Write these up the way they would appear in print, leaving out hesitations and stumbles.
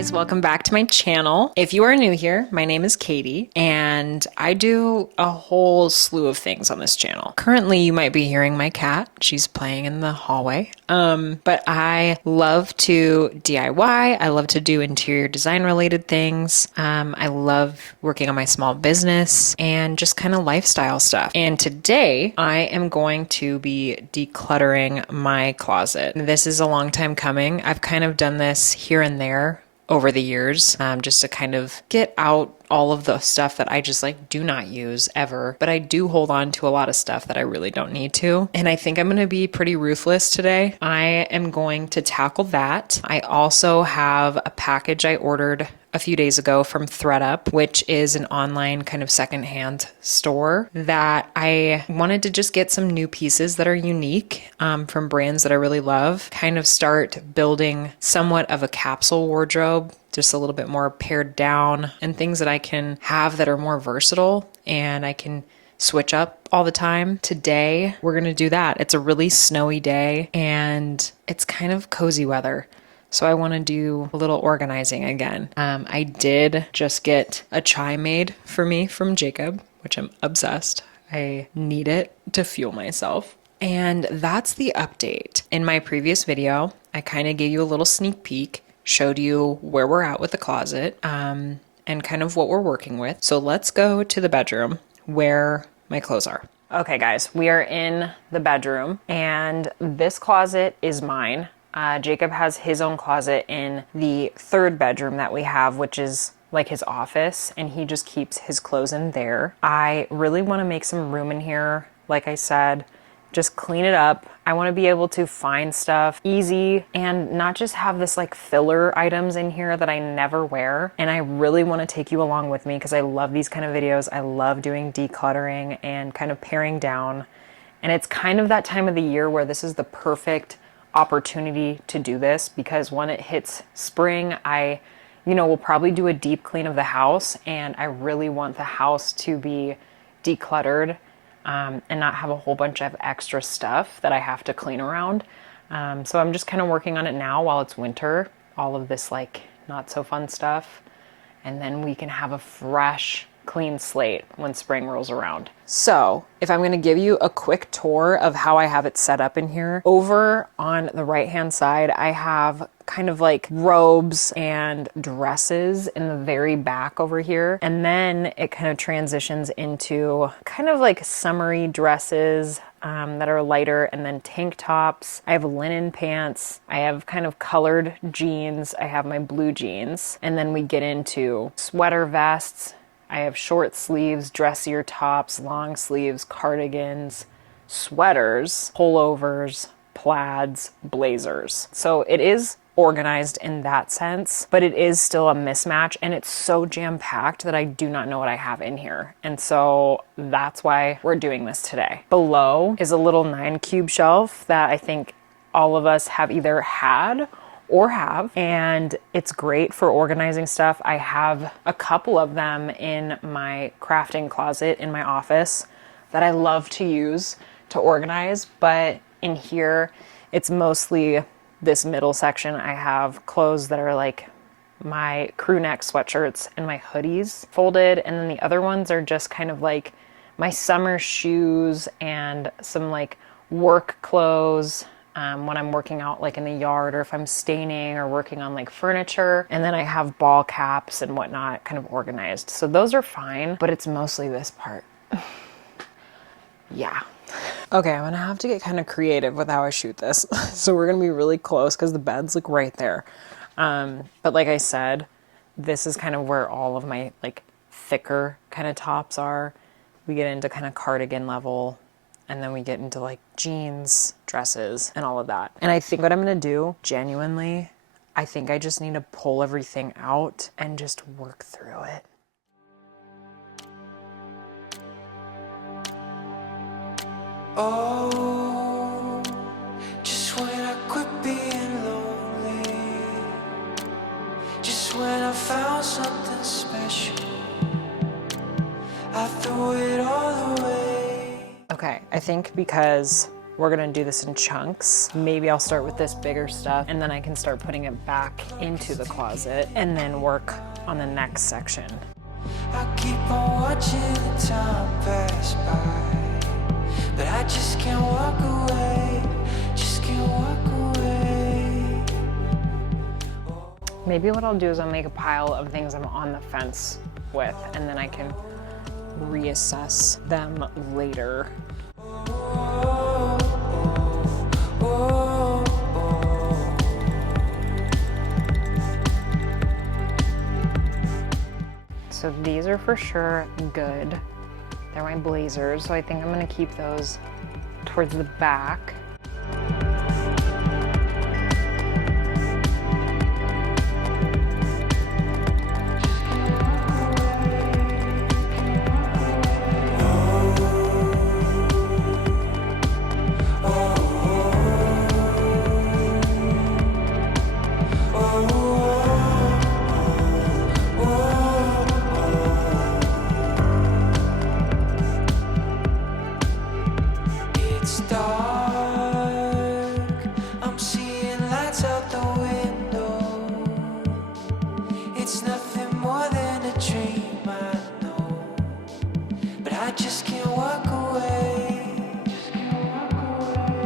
Guys, welcome back to my channel. If you are new here, my name is Katie and I do a whole slew of things on this channel. Currently, you might be hearing my cat. She's playing in the hallway. But I love to DIY. I love to do interior design related things. I love working on my small business and just kind of lifestyle stuff. And today I am going to be decluttering my closet. This is a long time coming. I've kind of done this here and there over the years, just to kind of get out all of the stuff that I just like do not use ever, but I do hold on to a lot of stuff that I really don't need to. And I think I'm going to be pretty ruthless today. I am going to tackle that. I also have a package I ordered a few days ago from ThredUp, which is an online kind of secondhand store that I wanted to just get some new pieces that are unique from brands that I really love, kind of start building somewhat of a capsule wardrobe, just a little bit more pared down, and things that I can have that are more versatile and I can switch up all the time. Today, we're gonna do that. It's a really snowy day and it's kind of cozy weather. So I want to do a little organizing again. I did just get a chai made for me from Jacob, which I'm obsessed. I need it to fuel myself. And that's the update. In my previous video, I kind of gave you a little sneak peek, showed you where we're at with the closet, and kind of what we're working with. So let's go to the bedroom where my clothes are. Okay, guys, we are in the bedroom and this closet is mine. Jacob has his own closet in the third bedroom that we have, which is like his office, and he just keeps his clothes in there. I really want to make some room in here. Like I said, just clean it up. I want to be able to find stuff easy and not just have this like filler items in here that I never wear. And I really want to take you along with me because I love these kind of videos. I love doing decluttering and kind of paring down. And it's kind of that time of the year where this is the perfect opportunity to do this, because when it hits spring, we'll probably do a deep clean of the house, and I really want the house to be decluttered and not have a whole bunch of extra stuff that I have to clean around. So I'm just kind of working on it now while it's winter, all of this like not so fun stuff, and then we can have a fresh clean slate when spring rolls around. So if I'm going to give you a quick tour of how I have it set up in here, over on the right hand side I have kind of like robes and dresses in the very back over here, and then it kind of transitions into kind of like summery dresses that are lighter, and then tank tops. I have linen pants, I have kind of colored jeans, I have my blue jeans, and then we get into sweater vests. I have short sleeves, dressier tops, long sleeves, cardigans, sweaters, pullovers, plaids, blazers. So it is organized in that sense, but it is still a mismatch, and it's so jam-packed that I do not know what I have in here. And so that's why we're doing this today. Below is a little 9-cube shelf that I think all of us have either had or have, and it's great for organizing stuff. I have a couple of them in my crafting closet in my office that I love to use to organize, but in here it's mostly this middle section. I have clothes that are like my crew neck sweatshirts and my hoodies folded, and then the other ones are just kind of like my summer shoes and some like work clothes when I'm working out like in the yard, or if I'm staining or working on like furniture. And then I have ball caps and whatnot kind of organized. So those are fine, but it's mostly this part. Yeah. Okay, I'm gonna have to get kind of creative with how I shoot this. So we're gonna be really close because the bed's like right there. But like I said, this is kind of where all of my like thicker kind of tops are. We get into kind of cardigan level, and then we get into like jeans, dresses, and all of that. And I think what I'm gonna do, genuinely, I think I just need to pull everything out and just work through it. Oh, just when I quit being lonely, just when I found something special, I threw it all away. Okay, I think because We're gonna do this in chunks. Maybe I'll start with this bigger stuff and then I can start putting it back into the closet and then work on the next section. I keep on watching the time pass by, but I just can't walk away, just can't walk away. Maybe what I'll do is I'll make a pile of things I'm on the fence with, and then I can reassess them later. So these are for sure good. They're my blazers, so I think I'm gonna keep those towards the back. It's dark, I'm seeing lights out the window. It's nothing more than a dream, I know, but I just can't walk away. Just can't walk away.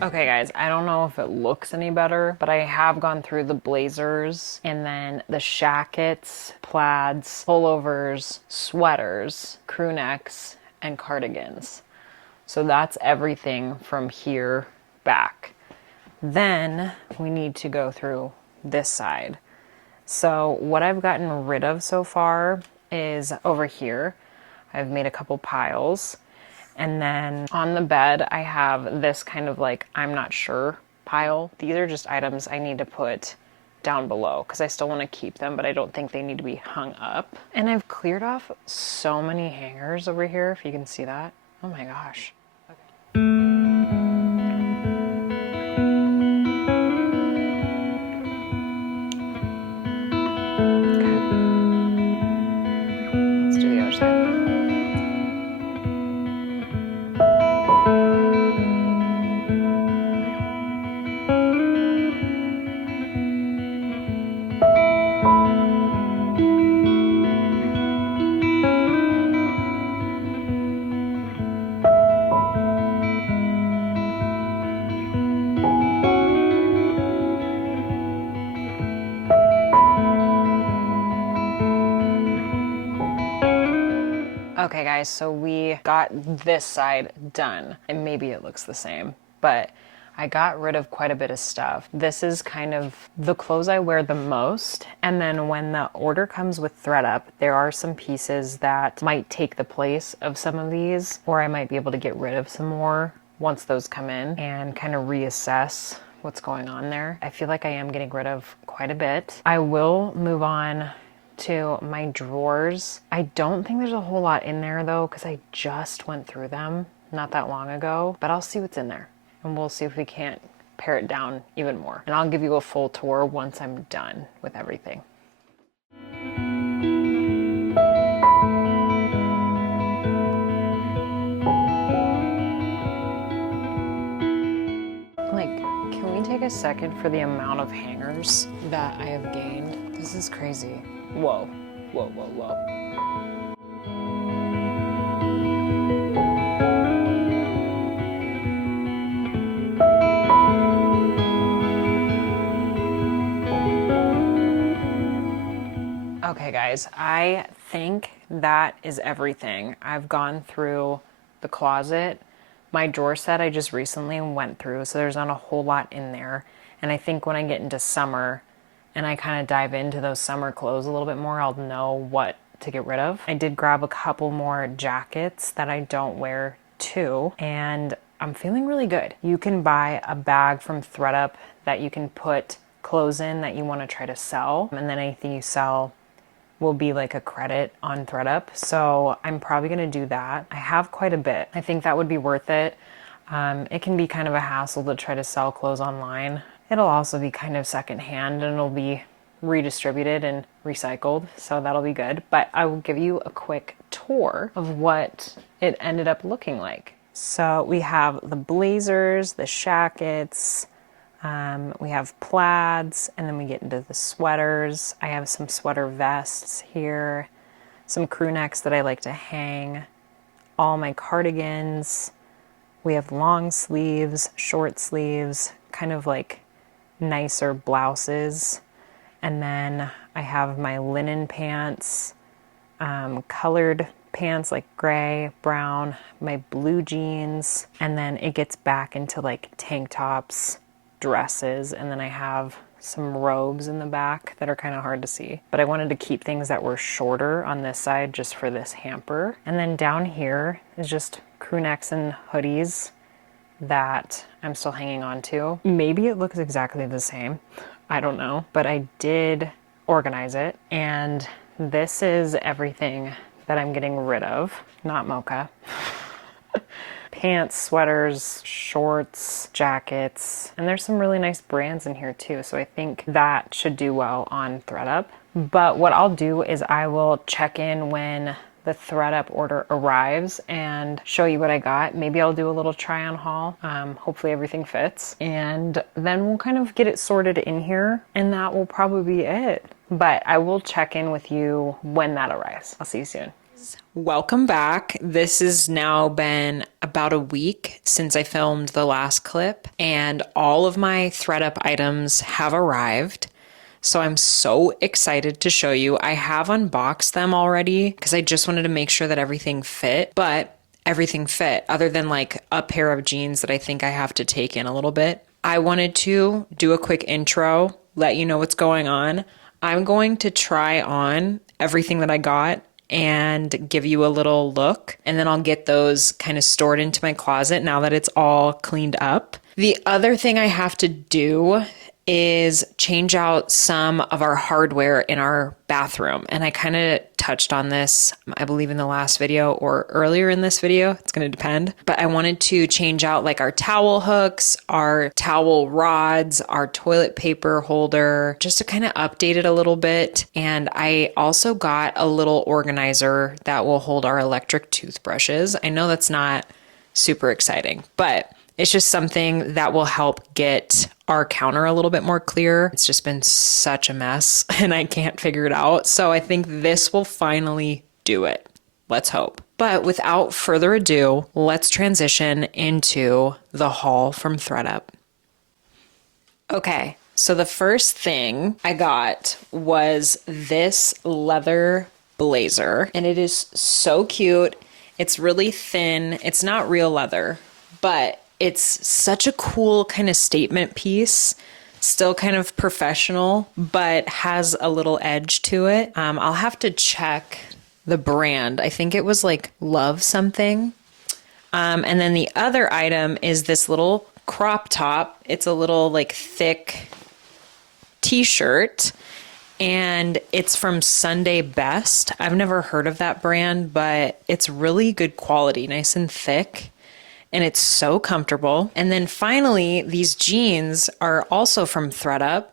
Okay guys, I don't know if it looks any better, but I have gone through the blazers and then the shackets, plaids, pullovers, sweaters, crew necks, and cardigans. So that's everything from here back. Then we need to go through this side. So what I've gotten rid of so far is over here. I've made a couple piles. And then on the bed, I have this kind of like, I'm not sure pile. These are just items I need to put down below because I still want to keep them, but I don't think they need to be hung up. And I've cleared off so many hangers over here, if you can see that. Oh my gosh. Okay. Let's do the other side. Okay guys, so we got this side done, and maybe it looks the same, but I got rid of quite a bit of stuff. This is kind of the clothes I wear the most, and then when the order comes with ThredUp, there are some pieces that might take the place of some of these, or I might be able to get rid of some more once those come in and kind of reassess what's going on there. I feel like I am getting rid of quite a bit. I will move on to my drawers. I don't think there's a whole lot in there though, because I just went through them not that long ago, but I'll see what's in there and we'll see if we can't pare it down even more. And I'll give you a full tour once I'm done with everything. Like, can we take a second for the amount of hangers that I have gained? This is crazy. Whoa, whoa, whoa, whoa. Okay guys, I think that is everything. I've gone through the closet. My drawer set I just recently went through, so there's not a whole lot in there. And I think when I get into summer and I kind of dive into those summer clothes a little bit more, I'll know what to get rid of. I did grab a couple more jackets that I don't wear too, and I'm feeling really good. You can buy a bag from ThredUp that you can put clothes in that you want to try to sell, and then anything you sell will be like a credit on ThredUp. So I'm probably gonna do that. I have quite a bit. I think that would be worth it. It can be kind of a hassle to try to sell clothes online. It'll also be kind of secondhand and it'll be redistributed and recycled, so that'll be good. But I will give you a quick tour of what it ended up looking like. So we have the blazers, the shackets, we have plaids, and then we get into the sweaters. I have some sweater vests here, some crew necks that I like to hang, all my cardigans. We have long sleeves, short sleeves, kind of like nicer blouses. And then I have my linen pants, colored pants like gray, brown, my blue jeans, and then it gets back into like tank tops, dresses, and then I have some robes in the back that are kind of hard to see. But I wanted to keep things that were shorter on this side just for this hamper. And then down here is just crew necks and hoodies that I'm still hanging on to. Maybe it looks exactly the same. I don't know, but I did organize it, and this is everything that I'm getting rid of, not Mocha. Pants, sweaters, shorts, jackets, and there's some really nice brands in here too, so I think that should do well on ThredUp. But what I'll do is I will check in when the ThredUp order arrives and show you what I got. Maybe I'll do a little try on haul. Hopefully everything fits. And then we'll kind of get it sorted in here, and that will probably be it. But I will check in with you when that arrives. I'll see you soon. Welcome back. This has now been about a week since I filmed the last clip, and all of my ThredUp items have arrived. So I'm so excited to show you. I have unboxed them already because I just wanted to make sure that everything fit, but everything fit other than like a pair of jeans that I think I have to take in a little bit. I wanted to do a quick intro, let you know what's going on. I'm going to try on everything that I got and give you a little look, and then I'll get those kind of stored into my closet now that it's all cleaned up. The other thing I have to do is change out some of our hardware in our bathroom. And I kind of touched on this, I believe in the last video or earlier in this video, it's going to depend. But I wanted to change out like our towel hooks, our towel rods, our toilet paper holder, just to kind of update it a little bit. And I also got a little organizer that will hold our electric toothbrushes. I know that's not super exciting, but it's just something that will help get our counter a little bit more clear. It's just been such a mess and I can't figure it out. So I think this will finally do it. Let's hope. But without further ado, let's transition into the haul from ThredUp. Okay, so the first thing I got was this leather blazer, and it is so cute. It's really thin. It's not real leather, but it's such a cool kind of statement piece, still kind of professional, but has a little edge to it. I'll have to check the brand. I think it was like Love something. And then the other item is this little crop top. It's a little like thick t-shirt, and it's from Sunday Best. I've never heard of that brand, but it's really good quality, nice and thick. And it's so comfortable. And then finally, these jeans are also from ThredUp.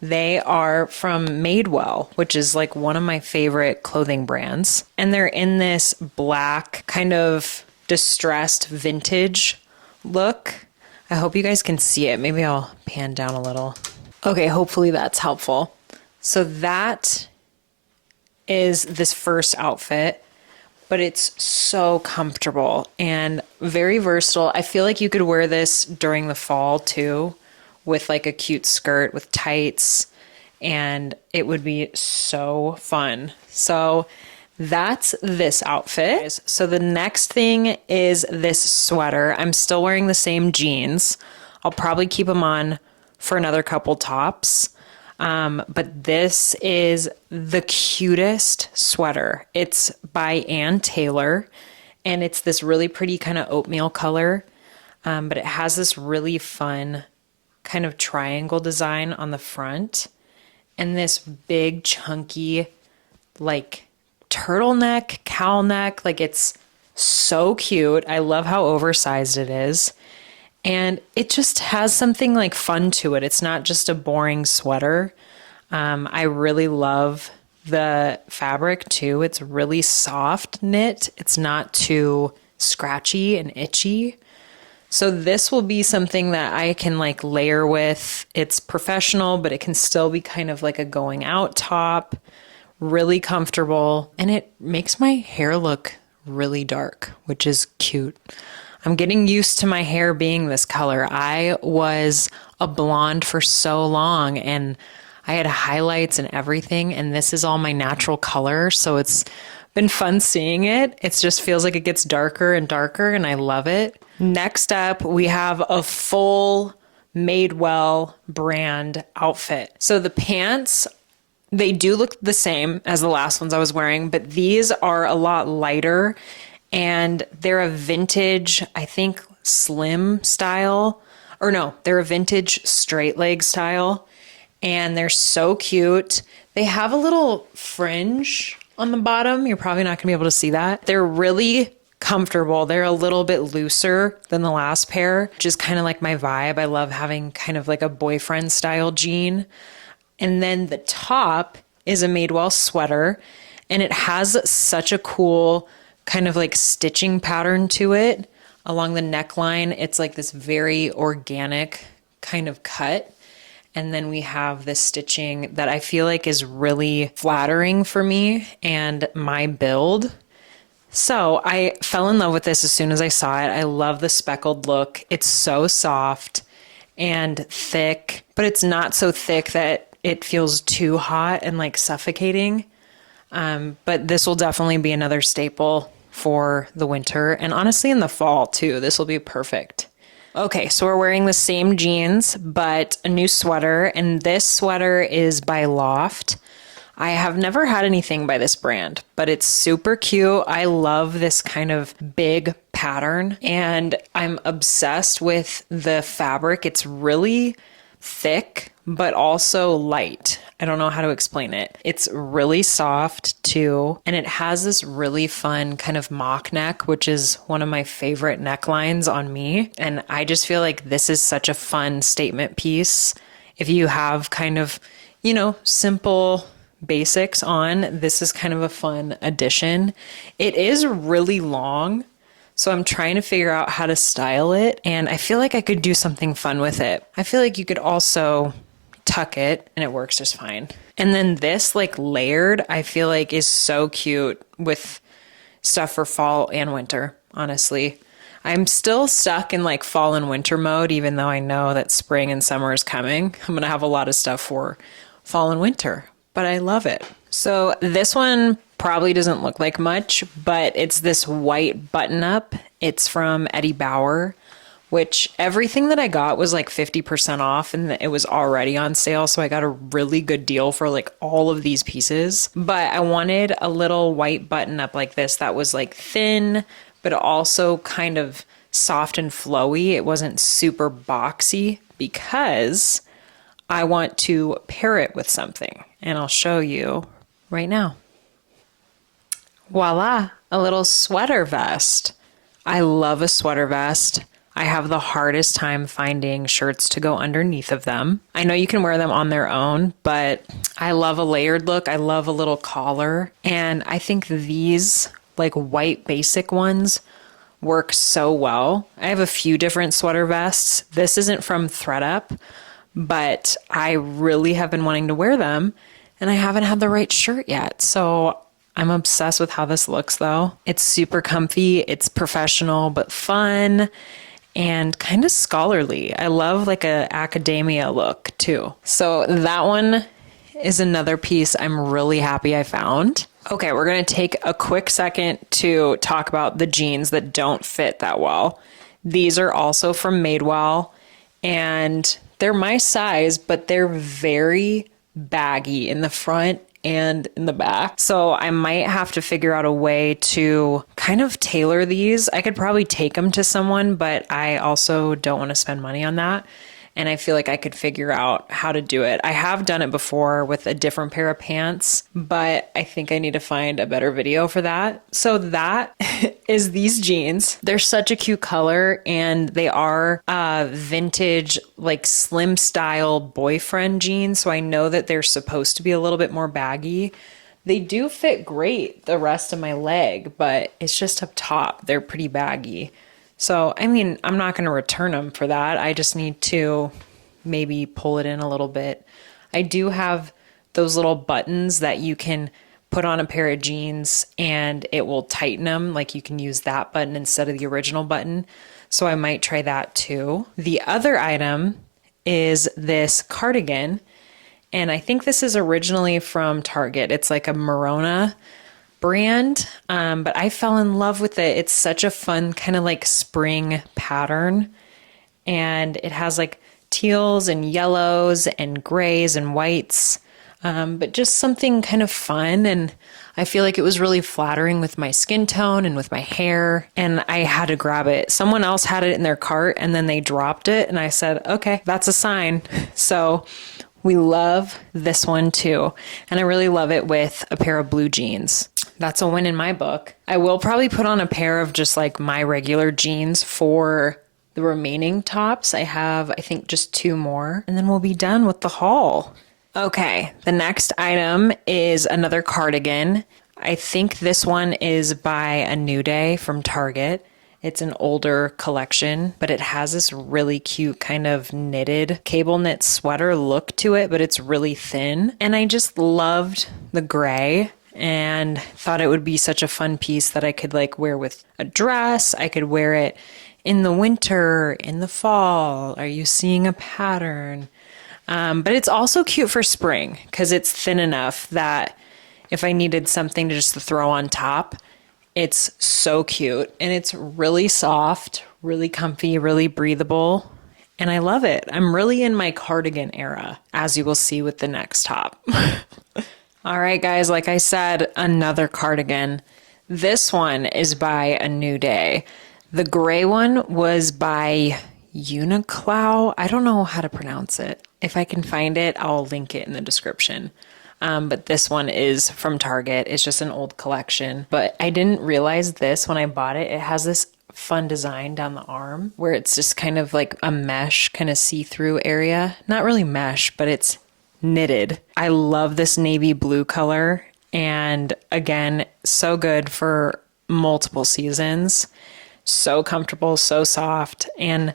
They are from Madewell, which is like one of my favorite clothing brands. And they're in this black kind of distressed vintage look. I hope you guys can see it. Maybe I'll pan down a little. Okay, hopefully that's helpful. So that is this first outfit. But it's so comfortable and very versatile. I feel like you could wear this during the fall too, with like a cute skirt with tights, and it would be so fun. So that's this outfit. So the next thing is this sweater. I'm still wearing the same jeans. I'll probably keep them on for another couple tops. But this is the cutest sweater. It's by Ann Taylor, and it's this really pretty kind of oatmeal color. But it has this really fun kind of triangle design on the front, and this big chunky like turtleneck, cowl neck. Like, it's so cute. I love how oversized it is. And it just has something like fun to it. It's not just a boring sweater. I really love the fabric too. It's really soft knit. It's not too scratchy and itchy. So this will be something that I can like layer with. It's professional, but it can still be kind of like a going out top, really comfortable, and it makes my hair look really dark, which is cute. I'm getting used to my hair being this color. I was a blonde for so long and I had highlights and everything, and this is all my natural color. So it's been fun seeing it. It just feels like it gets darker and darker, and I love it. Next up, we have a full Madewell brand outfit. So the pants, they do look the same as the last ones I was wearing, but these are a lot lighter and they're a vintage, I think, slim style. Or no, they're a vintage straight leg style. And they're so cute. They have a little fringe on the bottom. You're probably not gonna be able to see that. They're really comfortable. They're a little bit looser than the last pair, which is kind of like my vibe. I love having kind of like a boyfriend style jean. And then the top is a Madewell sweater, and it has such a cool kind of like stitching pattern to it along the neckline. It's like this very organic kind of cut. And then we have this stitching that I feel like is really flattering for me and my build. So I fell in love with this as soon as I saw it. I love the speckled look. It's so soft and thick, but it's not so thick that it feels too hot and like suffocating. But this will definitely be another staple for the winter, and honestly in the fall too. This will be perfect. Okay, so we're wearing the same jeans, but a new sweater, and this sweater is by Loft. I have never had anything by this brand, but it's super cute. I love this kind of big pattern, and I'm obsessed with the fabric. It's really thick, but also light. I don't know how to explain it. It's really soft too, and it has this really fun kind of mock neck, which is one of my favorite necklines on me. And I just feel like this is such a fun statement piece. If you have kind of, you know, simple basics on, this is kind of a fun addition. It is really long, so I'm trying to figure out how to style it, and I feel like I could do something fun with it. I feel like you could also tuck it and it works just fine. And then this like layered, I feel like is so cute with stuff for fall and winter, honestly. I'm still stuck in like fall and winter mode, even though I know that spring and summer is coming. I'm gonna have a lot of stuff for fall and winter, but I love it. So this one probably doesn't look like much, but it's this white button up. It's from Eddie Bauer, which everything that I got was like 50% off, and it was already on sale. So I got a really good deal for like all of these pieces. But I wanted a little white button up like this that was like thin, but also kind of soft and flowy. It wasn't super boxy because I want to pair it with something, and I'll show you right now. Voila, a little sweater vest. I love a sweater vest. I have the hardest time finding shirts to go underneath of them. I know you can wear them on their own, but I love a layered look. I love a little collar. And I think these like white basic ones work so well. I have a few different sweater vests. This isn't from ThredUp, but I really have been wanting to wear them, and I haven't had the right shirt yet. So I'm obsessed with how this looks though. It's super comfy. It's professional, but fun and kind of scholarly. I love like a academia look too. So that one is another piece I'm really happy I found. Okay, we're gonna take a quick second to talk about the jeans that don't fit that well. These are also from Madewell, and they're my size, but they're very baggy in the front and in the back. So I might have to figure out a way to kind of tailor these. I could probably take them to someone, but I also don't want to spend money on that. and I feel like I could figure out how to do it. I have done it before with a different pair of pants, but I think I need to find a better video for that. So that is these jeans. They're such a cute color, and they are vintage, like slim style boyfriend jeans. So I know that they're supposed to be a little bit more baggy. They do fit great the rest of my leg, but it's just up top. They're pretty baggy. So, I mean, I'm not going to return them for that. I just need to maybe pull it in a little bit. I do have those little buttons that you can put on a pair of jeans and it will tighten them. Like you can use that button instead of the original button. So I might try that too. The other item is this cardigan. And I think this is originally from Target. It's like a Merona brand, but I fell in love with it. It's such a fun kind of like spring pattern. And it has like teals and yellows and grays and whites, but just something kind of fun. And I feel like it was really flattering with my skin tone and with my hair. And I had to grab it. Someone else had it in their cart and then they dropped it. And I said, okay, that's a sign. So we love this one too. And I really love it with a pair of blue jeans. That's a win in my book. I will probably put on a pair of just like my regular jeans for the remaining tops. I have, I think, just 2 more, and then we'll be done with the haul. Okay, the next item is another cardigan. I think this one is by A New Day from Target. It's an older collection, but it has this really cute kind of knitted cable knit sweater look to it, but it's really thin. And I just loved the gray and thought it would be such a fun piece that I could like wear with a dress. I could wear it in the winter, in the fall. Are you seeing a pattern? But it's also cute for spring because it's thin enough that if I needed something to just throw on top, it's so cute, and it's really soft, really comfy, really breathable, and I love it. I'm really in my cardigan era, as you will see with the next top. All right, guys, like I said, another cardigan. This one is by A New Day. The gray one was by Uniqlo. I don't know how to pronounce it. If I can find it, I'll link it in the description. But this one is from Target. It's just an old collection. But I didn't realize this when I bought it. It has this fun design down the arm where it's just kind of like a mesh, kind of see-through area. Not really mesh, but it's knitted. I love this navy blue color. And again, so good for multiple seasons. So comfortable, so soft, and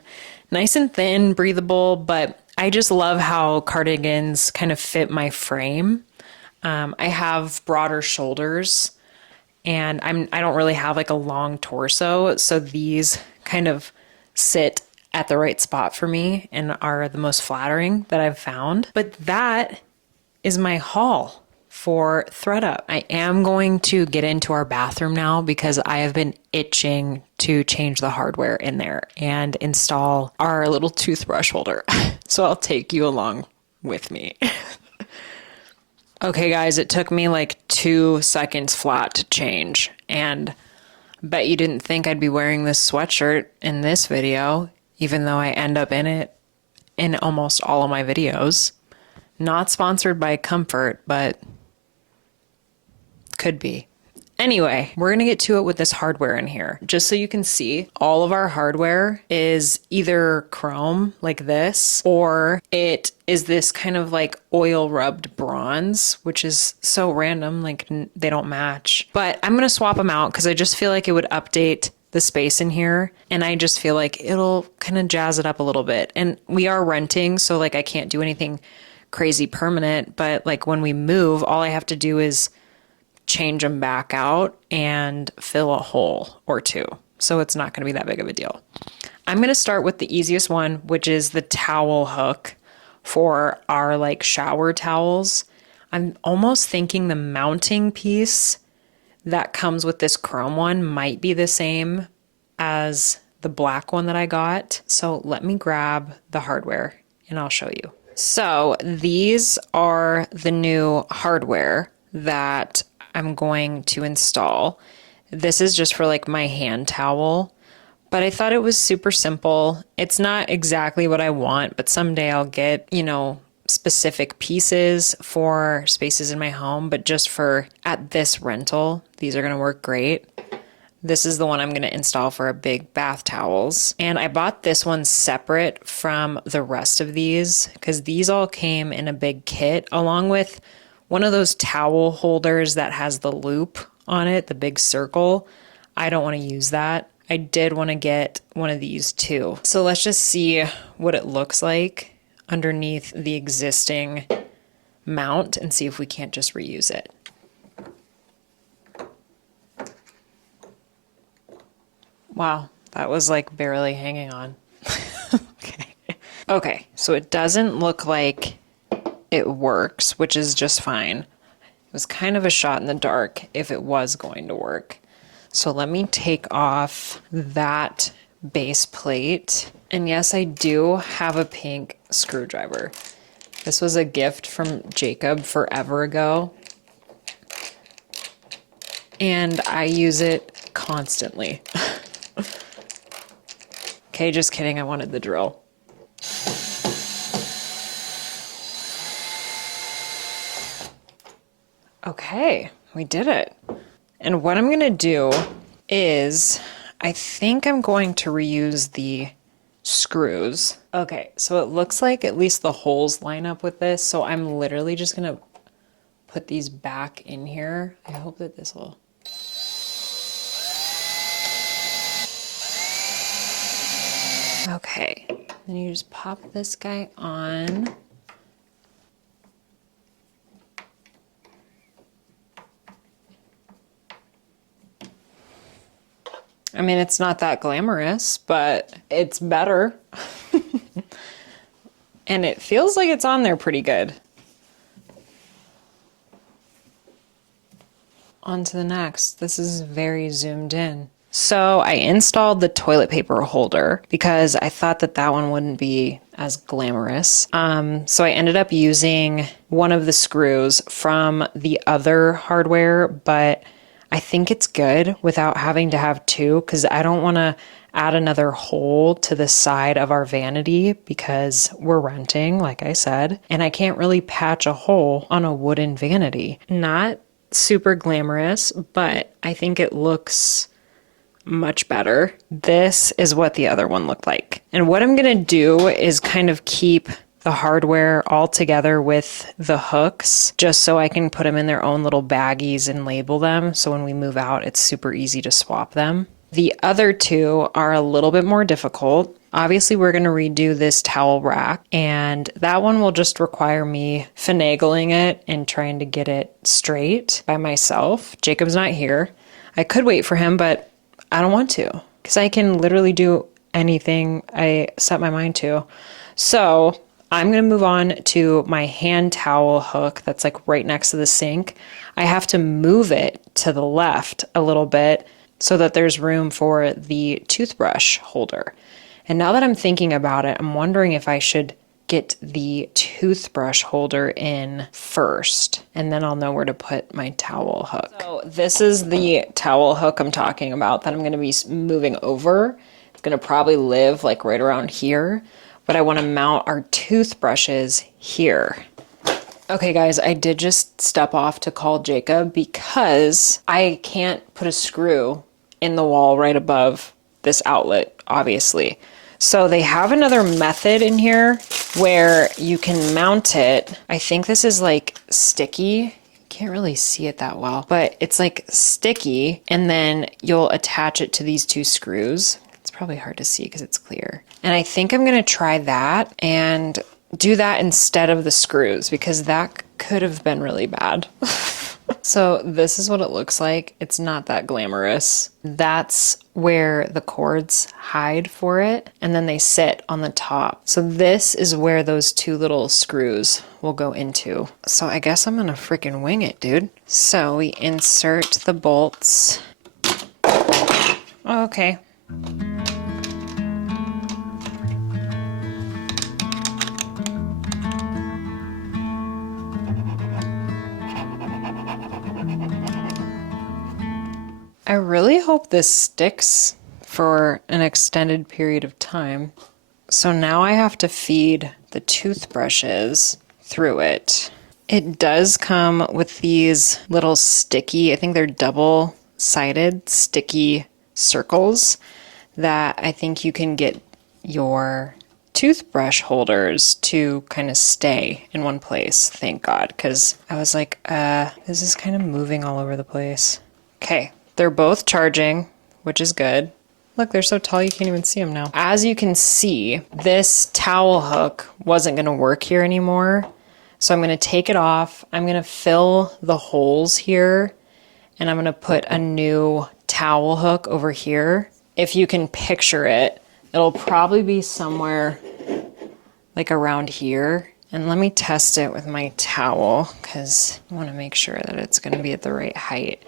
nice and thin, breathable. But I just love how cardigans kind of fit my frame. I have broader shoulders and I don't really have like a long torso. So these kind of sit at the right spot for me and are the most flattering that I've found. But that is my haul for ThredUp. I am going to get into our bathroom now because I have been itching to change the hardware in there and install our little toothbrush holder. So I'll take you along with me. Okay, guys, it took me like 2 seconds flat to change, and bet you didn't think I'd be wearing this sweatshirt in this video, even though I end up in it in almost all of my videos. Not sponsored by Comfort, but could be. Anyway, we're going to get to it with this hardware in here. Just so you can see, all of our hardware is either chrome like this, or it is this kind of like oil rubbed bronze, which is so random, like they don't match. But I'm going to swap them out because I just feel like it would update the space in here, and I just feel like it'll kind of jazz it up a little bit. And we are renting, so like I can't do anything crazy permanent, but like when we move, all I have to do is change them back out and fill a hole or 2. So it's not going to be that big of a deal. I'm going to start with the easiest one, which is the towel hook for our like shower towels. I'm almost thinking the mounting piece that comes with this chrome one might be the same as the black one that I got. So let me grab the hardware and I'll show you. So these are the new hardware that I'm going to install. This is just for like my hand towel, But I thought it was super simple. It's not exactly what I want, but someday I'll get, specific pieces for spaces in my home, but just for at this rental, these are going to work great. This is the one I'm going to install for a big bath towels. And I bought this one separate from the rest of these because these all came in a big kit along with one of those towel holders that has the loop on it, the big circle. I don't want to use that. I did want to get one of these too. So let's just see what it looks like underneath the existing mount and see if we can't just reuse it. Wow, that was like barely hanging on. Okay. Okay, so it doesn't look like it works, which is just fine. It was kind of a shot in the dark if it was going to work. So let me take off that base plate. And yes, I do have a pink screwdriver. This was a gift from Jacob forever ago. And I use it constantly. Okay, just kidding. I wanted the drill. Okay, we did it. And what I'm going to do is, I think I'm going to reuse the screws. Okay, so it looks like at least the holes line up with this. So I'm literally just going to put these back in here. I hope that this will... Okay, then you just pop this guy on. I mean, it's not that glamorous, but it's better. And it feels like it's on there pretty good. On to the next. This is very zoomed in. So I installed the toilet paper holder because I thought that that one wouldn't be as glamorous. So I ended up using one of the screws from the other hardware, but I think it's good without having to have two because I don't want to add another hole to the side of our vanity because we're renting, like I said, and I can't really patch a hole on a wooden vanity. Not super glamorous, but I think it looks much better. This is what the other one looked like. And what I'm going to do is kind of keep the hardware all together with the hooks, just so I can put them in their own little baggies and label them. So when we move out, it's super easy to swap them. The other two are a little bit more difficult. Obviously, we're going to redo this towel rack, and that one will just require me finagling it and trying to get it straight by myself. Jacob's not here. I could wait for him, but I don't want to because I can literally do anything I set my mind to. So I'm going to move on to my hand towel hook that's like right next to the sink. I have to move it to the left a little bit so that there's room for the toothbrush holder. And now that I'm thinking about it, I'm wondering if I should get the toothbrush holder in first, and then I'll know where to put my towel hook. So this is the towel hook I'm talking about that I'm going to be moving over. It's going to probably live like right around here, but I want to mount our toothbrushes here. Okay guys, I did just step off to call Jacob because I can't put a screw in the wall right above this outlet, obviously. So they have another method in here where you can mount it. I think this is like sticky. Can't really see it that well, but it's like sticky, and then you'll attach it to these two screws. It's probably hard to see because it's clear. And I think I'm gonna try that and do that instead of the screws because that could have been really bad. So this is what it looks like. It's not that glamorous. That's where the cords hide for it, and then they sit on the top. So this is where those two little screws will go into. So I guess I'm gonna freaking wing it, dude. So we insert the bolts. Oh, okay. I really hope this sticks for an extended period of time. So now I have to feed the toothbrushes through it. It does come with these little sticky, I think they're double-sided sticky circles that I think you can get your toothbrush holders to kind of stay in one place. Thank God, because I was like, this is kind of moving all over the place. Okay, they're both charging, which is good. Look, they're so tall you can't even see them now. As you can see, this towel hook wasn't going to work here anymore. So I'm going to take it off. I'm going to fill the holes here, and I'm going to put a new towel hook over here. If you can picture it, it'll probably be somewhere like around here. And let me test it with my towel because I want to make sure that it's going to be at the right height.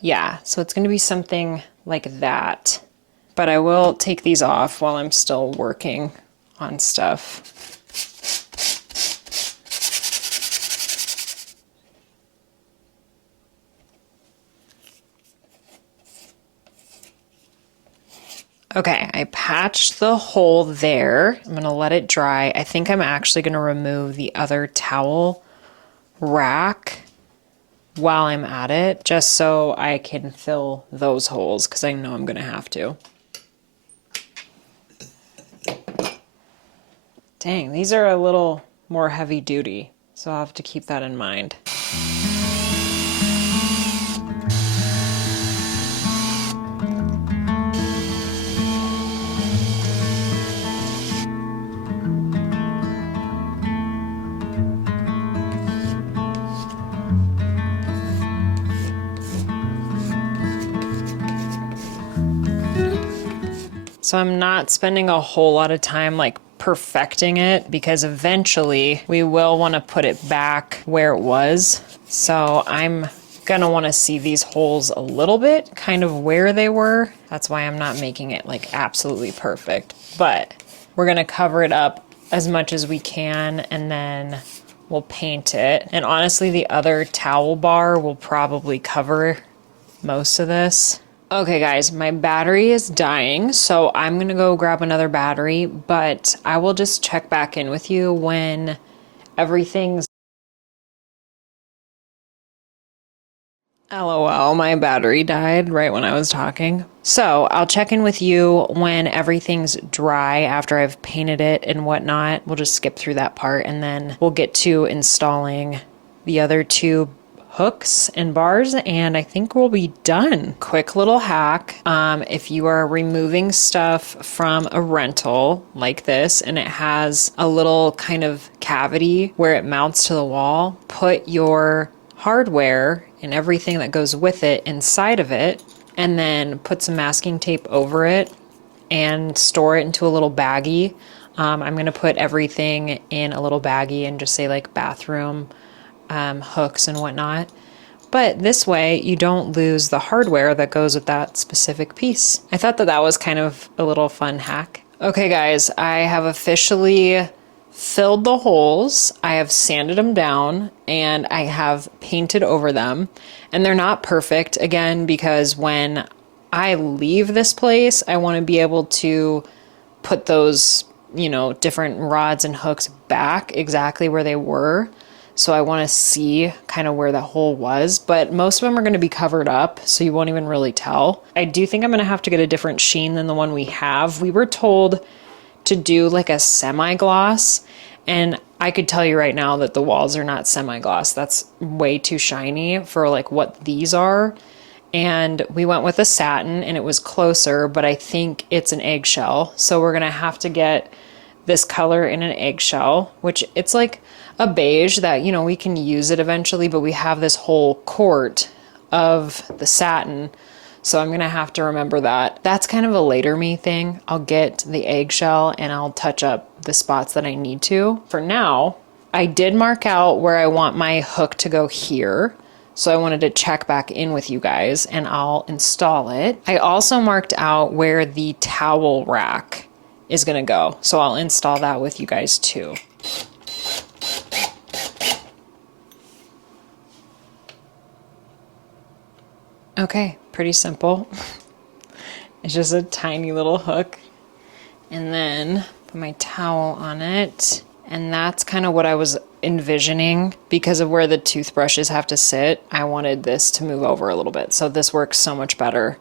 Yeah, so it's going to be something like that. But I will take these off while I'm still working on stuff. Okay, I patched the hole there. I'm going to let it dry. I think I'm actually going to remove the other towel rack while I'm at it, just so I can fill those holes, because I know I'm going to have to. Dang, these are a little more heavy duty, so I'll have to keep that in mind. So I'm not spending a whole lot of time like perfecting it, because eventually we will want to put it back where it was. So I'm gonna want to see these holes a little bit, kind of where they were. That's why I'm not making it like absolutely perfect, but we're gonna cover it up as much as we can, and then we'll paint it. And honestly, the other towel bar will probably cover most of this. Okay guys, my battery is dying, so I'm gonna go grab another battery, but I will just check back in with you when everything's... LOL, my battery died right when I was talking. So I'll check in with you when everything's dry after I've painted it and whatnot. We'll just skip through that part, and then we'll get to installing the other two hooks and bars, and I think we'll be done. Quick little hack. If you are removing stuff from a rental like this and it has a little kind of cavity where it mounts to the wall, put your hardware and everything that goes with it inside of it, and then put some masking tape over it and store it into a little baggie. I'm going to put everything in a little baggie and just say like bathroom hooks and whatnot. But this way you don't lose the hardware that goes with that specific piece. I thought that that was kind of a little fun hack. Okay guys, I have officially filled the holes. I have sanded them down and I have painted over them. And they're not perfect, again, because when I leave this place, I want to be able to put those, you know, different rods and hooks back exactly where they were. So I want to see kind of where the hole was, but most of them are going to be covered up, so you won't even really tell. I do think I'm going to have to get a different sheen than the one we have. We were told to do like a semi-gloss, and I could tell you right now that the walls are not semi-gloss. That's way too shiny for like what these are. And we went with a satin and it was closer, but I think it's an eggshell. So we're going to have to get this color in an eggshell, which it's like a beige that, you know, we can use it eventually, but we have this whole quart of the satin. So I'm going to have to remember that. That's kind of a later me thing. I'll get the eggshell and I'll touch up the spots that I need to. For now, I did mark out where I want my hook to go here. So I wanted to check back in with you guys and I'll install it. I also marked out where the towel rack is going to go. So I'll install that with you guys too. Okay, pretty simple. It's just a tiny little hook. And then put my towel on it. And that's kind of what I was envisioning. Because of where the toothbrushes have to sit, I wanted this to move over a little bit. So this works so much better.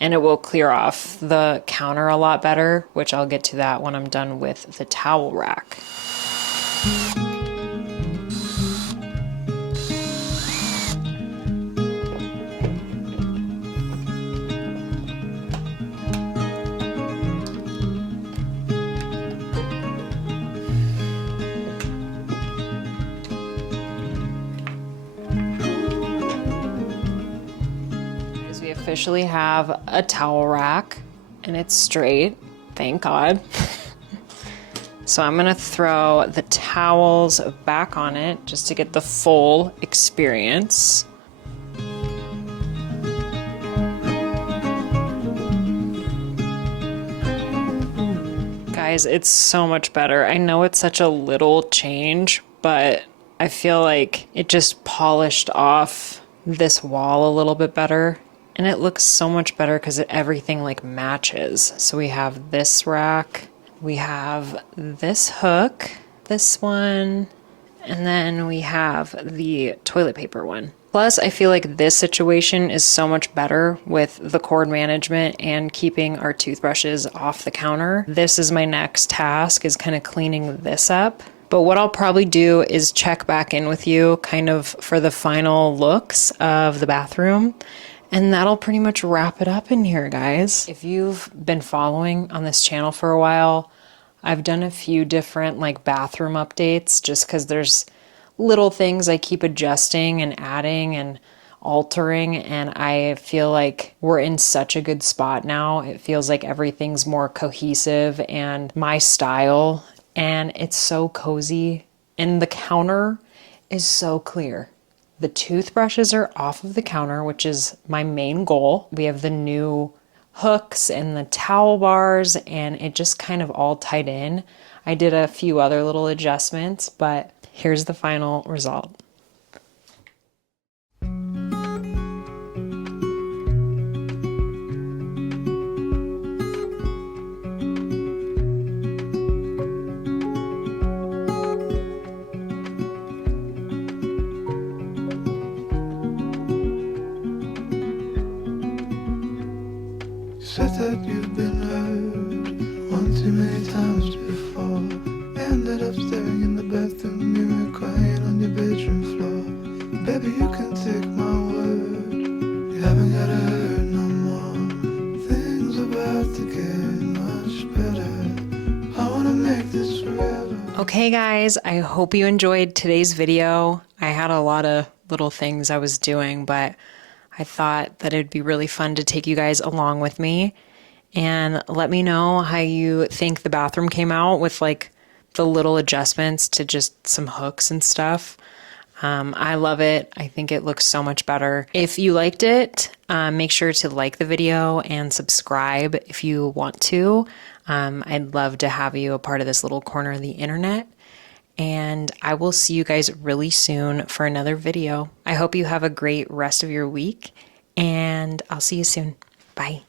And it will clear off the counter a lot better, which I'll get to that when I'm done with the towel rack. We officially have a towel rack and it's straight, thank God. So I'm gonna throw the towels back on it just to get the full experience. Guys, it's so much better. I know it's such a little change, but I feel like it just polished off this wall a little bit better. And it looks so much better because everything like matches. So we have this rack, we have this hook, this one, and then we have the toilet paper one. Plus, I feel like this situation is so much better with the cord management and keeping our toothbrushes off the counter. This is my next task, is kind of cleaning this up. But what I'll probably do is check back in with you kind of for the final looks of the bathroom. And that'll pretty much wrap it up in here, guys. If you've been following on this channel for a while, I've done a few different like bathroom updates just because there's little things I keep adjusting and adding and altering, and I feel like we're in such a good spot now. It feels like everything's more cohesive and my style, and it's so cozy, and the counter is so clear. The toothbrushes are off of the counter, which is my main goal. We have the new hooks and the towel bars, and it just kind of all tied in. I did a few other little adjustments, but here's the final result. Said that you've been hurt one too many times before. Ended up staring in the bathroom mirror, crying on your bedroom floor. Baby, you can take my word, you haven't gotta hurt no more. Things about to get much better. I wanna make this forever. Okay guys, I hope you enjoyed today's video. I had a lot of little things I was doing, but I thought that it'd be really fun to take you guys along with me and let me know how you think the bathroom came out with like the little adjustments to just some hooks and stuff. I love it. I think it looks so much better. If you liked it, make sure to like the video and subscribe if you want to. I'd love to have you a part of this little corner of the internet. And I will see you guys really soon for another video. I hope you have a great rest of your week, and I'll see you soon. Bye.